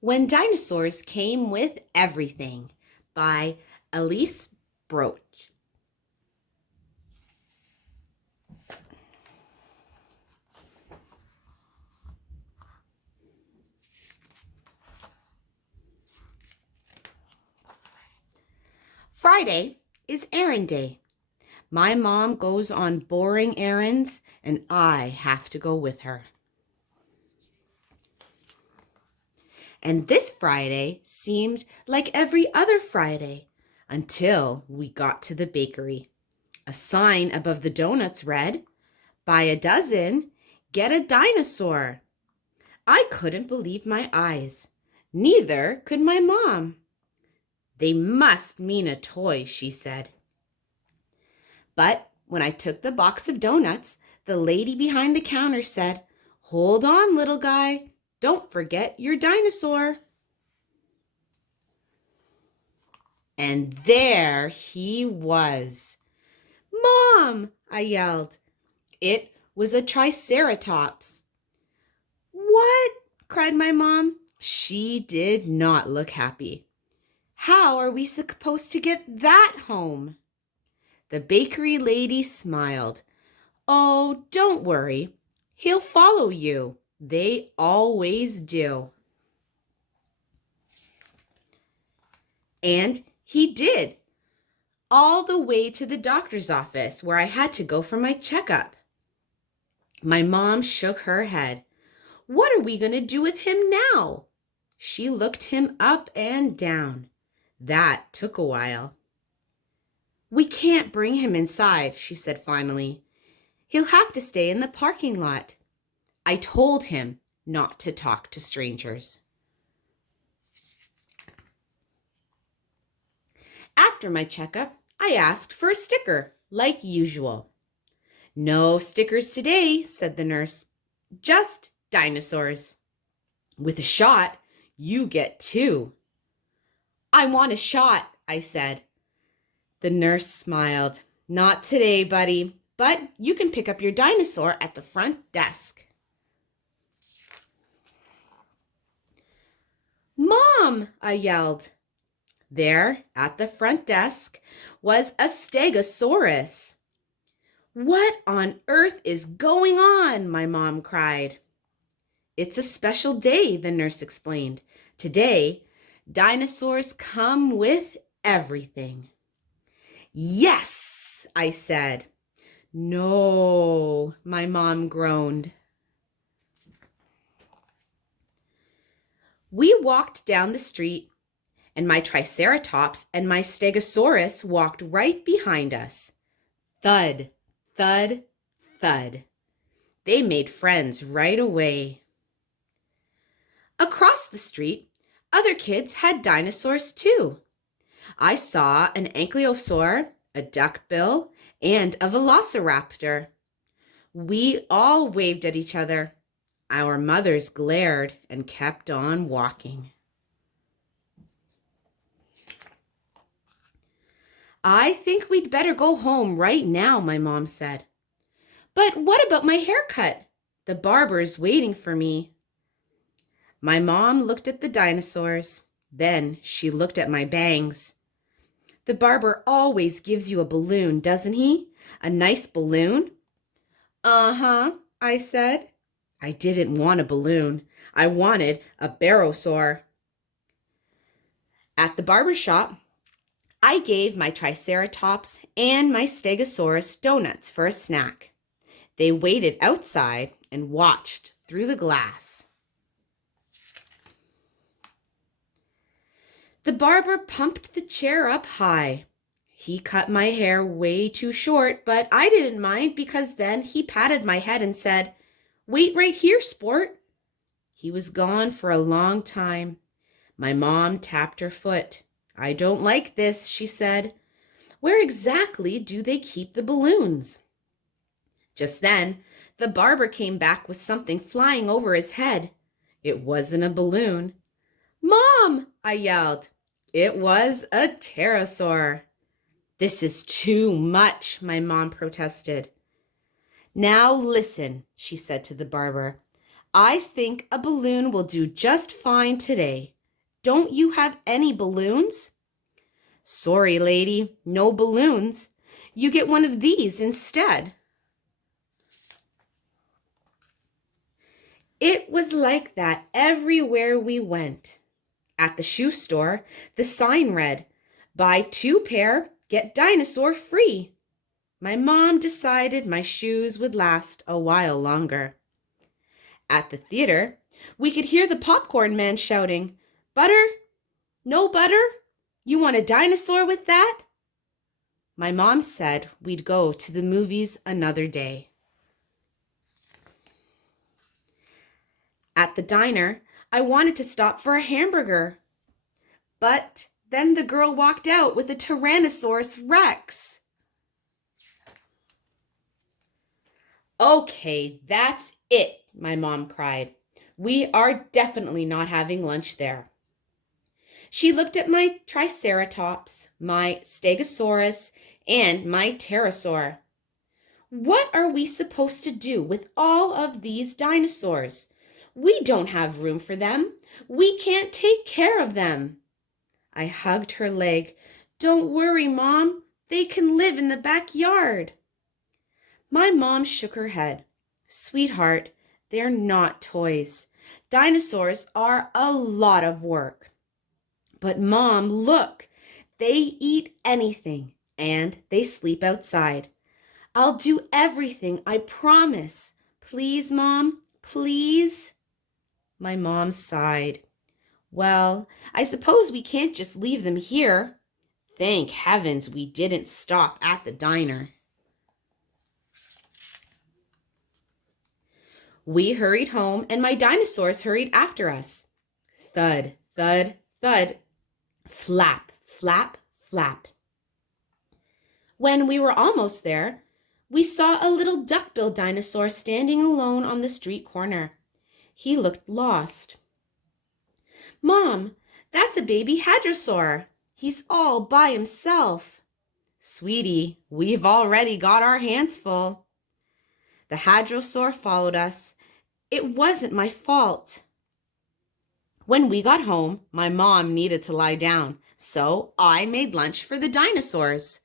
When Dinosaurs Came With Everything by Elise Broach. Friday is errand day. My mom goes on boring errands and I have to go with her. And this Friday seemed like every other Friday until we got to the bakery. A sign above the donuts read, "Buy a dozen, get a dinosaur." I couldn't believe my eyes. Neither could my mom. "They must mean a toy," she said. But when I took the box of donuts, the lady behind the counter said, "Hold on, little guy. Don't forget your dinosaur." And there he was. "Mom!" I yelled. It was a triceratops. "What?" cried my mom. She did not look happy. "How are we supposed to get that home?" The bakery lady smiled. "Oh, don't worry. He'll follow you. They always do." And he did, all the way to the doctor's office where I had to go for my checkup. My mom shook her head. "What are we going to do with him now?" She looked him up and down. That took a while. "We can't bring him inside," she said finally. "He'll have to stay in the parking lot." I told him not to talk to strangers. After my checkup, I asked for a sticker, like usual. "No stickers today," said the nurse. "Just dinosaurs. With a shot, you get 2. "I want a shot," I said. The nurse smiled. "Not today, buddy, but you can pick up your dinosaur at the front desk." "Mom!" I yelled. There, at the front desk, was a stegosaurus. "What on earth is going on?" my mom cried. "It's a special day," the nurse explained. "Today, dinosaurs come with everything." "Yes," I said. "No," my mom groaned. We walked down the street, and my triceratops and my stegosaurus walked right behind us. Thud, thud, thud. They made friends right away. Across the street, other kids had dinosaurs too. I saw an ankylosaur, a duckbill, and a velociraptor. We all waved at each other. Our mothers glared and kept on walking. "I think we'd better go home right now," my mom said. "But what about my haircut? The barber's waiting for me." My mom looked at the dinosaurs. Then she looked at my bangs. "The barber always gives you a balloon, doesn't he? A nice balloon?" "Uh-huh," I said. I didn't want a balloon. I wanted a barosaur. At the barber shop, I gave my triceratops and my stegosaurus donuts for a snack. They waited outside and watched through the glass. The barber pumped the chair up high. He cut my hair way too short, but I didn't mind because then he patted my head and said, "Wait right here, sport." He was gone for a long time. My mom tapped her foot. "I don't like this," she said. "Where exactly do they keep the balloons?" Just then, the barber came back with something flying over his head. It wasn't a balloon. "Mom!" I yelled. It was a pterosaur. "This is too much," my mom protested. "Now listen," she said to the barber. I think a balloon will do just fine today. Don't you have any balloons? Sorry, lady, no balloons. You get one of these instead. It was like that everywhere we went. At the shoe store, the sign read, "Buy 2 pair, get dinosaur free." My mom decided my shoes would last a while longer. At the theater, we could hear the popcorn man shouting, "Butter? No butter? You want a dinosaur with that?" My mom said we'd go to the movies another day. At the diner, I wanted to stop for a hamburger. But then the girl walked out with a Tyrannosaurus Rex. "Okay, that's it," my mom cried. "We are definitely not having lunch there." She looked at my Triceratops, my Stegosaurus, and my Pterosaur. "What are we supposed to do with all of these dinosaurs? We don't have room for them. We can't take care of them." I hugged her leg. "Don't worry, Mom. They can live in the backyard." My mom shook her head. "Sweetheart, they're not toys. Dinosaurs are a lot of work." "But Mom, look. They eat anything and they sleep outside. I'll do everything, I promise. Please, Mom, please." My mom sighed. "Well, I suppose we can't just leave them here." Thank heavens we didn't stop at the diner. We hurried home, and my dinosaurs hurried after us. Thud, thud, thud. Flap, flap, flap. When we were almost there, we saw a little duck-billed dinosaur standing alone on the street corner. He looked lost. "Mom, that's a baby hadrosaur. He's all by himself." "Sweetie, we've already got our hands full." The hadrosaur followed us. It wasn't my fault. When we got home, my mom needed to lie down, so I made lunch for the dinosaurs.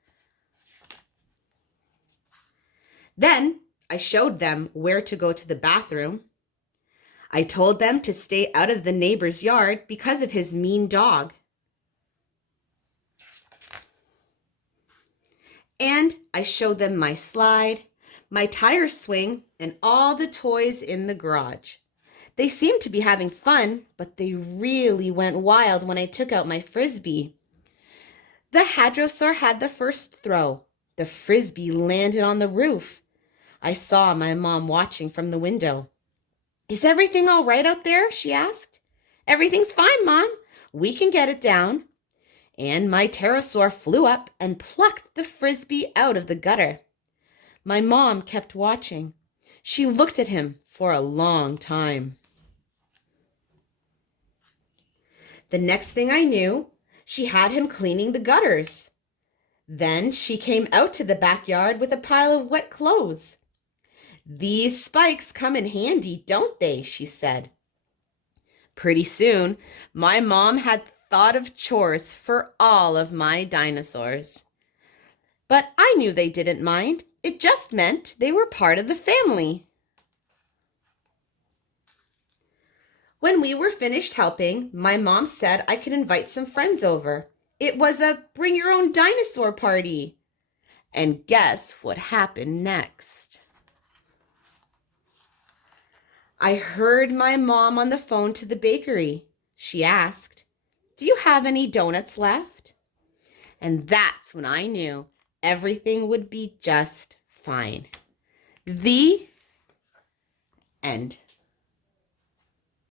Then I showed them where to go to the bathroom. I told them to stay out of the neighbor's yard because of his mean dog. And I showed them my slide, my tire swing, and all the toys in the garage. They seemed to be having fun, but they really went wild when I took out my frisbee. The hadrosaur had the first throw. The frisbee landed on the roof. I saw my mom watching from the window. "Is everything all right out there?" she asked. "Everything's fine, Mom. We can get it down." And my pterosaur flew up and plucked the frisbee out of the gutter. My mom kept watching. She looked at him for a long time. The next thing I knew, she had him cleaning the gutters. Then she came out to the backyard with a pile of wet clothes. "These spikes come in handy, don't they?" she said. Pretty soon, my mom had thought of chores for all of my dinosaurs. But I knew they didn't mind. It just meant they were part of the family. When we were finished helping, my mom said I could invite some friends over. It was a bring your own dinosaur party. And guess what happened next? I heard my mom on the phone to the bakery. She asked, "Do you have any donuts left?" And that's when I knew everything would be just fine. The end.